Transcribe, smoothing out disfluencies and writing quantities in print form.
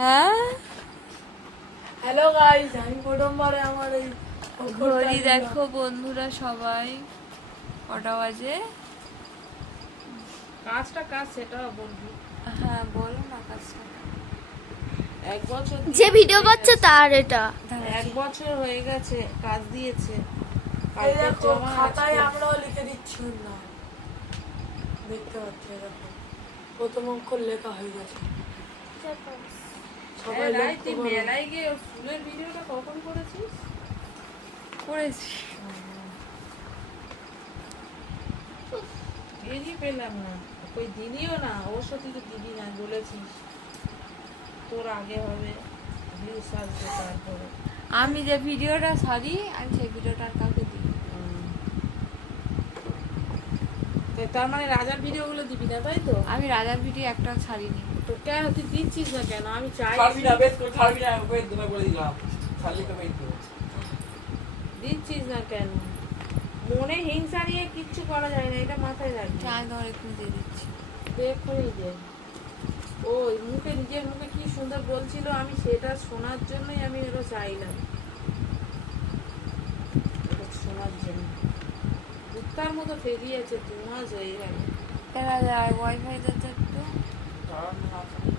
হ্যাঁ hello guys, আমি প্রথমবারে আমার এই ঘড়ি দেখো বন্ধুরা সবাই, কটা বাজে? কাজটা কাজ সেটা বলবি। হ্যাঁ বলো না কাজটা। 1 বছর যে ভিডিও করছে তার এটা 1 বছর হয়ে গেছে কাজ দিয়েছে। এই কালকে দেখো জমা খাতায় আজকে। আমরাও লিখে দিচ্ছি না, দেখতে পাচ্ছি দেখো প্রথম অক্ষর লেখা হয়ে গেছে। সবাই রাই, লিখতে তুই পারো। মেলায় গিয়ে ফুলের ভিডিওটা কখন করেছিস? করেছি। দিনই পেলাম না, ওই দিনিও না, ওর সাথে তো দিদি না, বলেছিস তোর আগে হবে, ভিউস আসবে তারপরে। আমি যে ভিডিওটা সারি আমি সেই ভিডিওটা আর কাউকে দিই না। তার মানে রাজার ভিডিওগুলো দিবি না, তাই তো? আমি রাজার ভিডিও একটা ছাড়িনি। তো কেন তুই দিচ্ছিস না কেন? আমি চাই ছাড়বি না, বেশ করে ছাড়বি না, ওকে তোমায় বলে দিলাম। ছাড়লে তো বেশ তো। দিচ্ছিস না কেন? মনে হিংসা নিয়ে কিচ্ছু করা যায় না, এটা মাথায় রাখবি। আমি তোমার একটু দিয়ে দিচ্ছি। দেখুই যে ওই মুখে, নিজের মুখে কি সুন্দর বলছিল, আমি সেটা শোনার জন্যই আমি ওটা চাইলাম, ওটা শোনার জন্য। কুত্তার মতো ফেরিয়েছে, 2 মাস হয়ে গেল। দেখা যায় ওয়াইফাই দিতে একটু ছাড়ার না, ছাড়ার।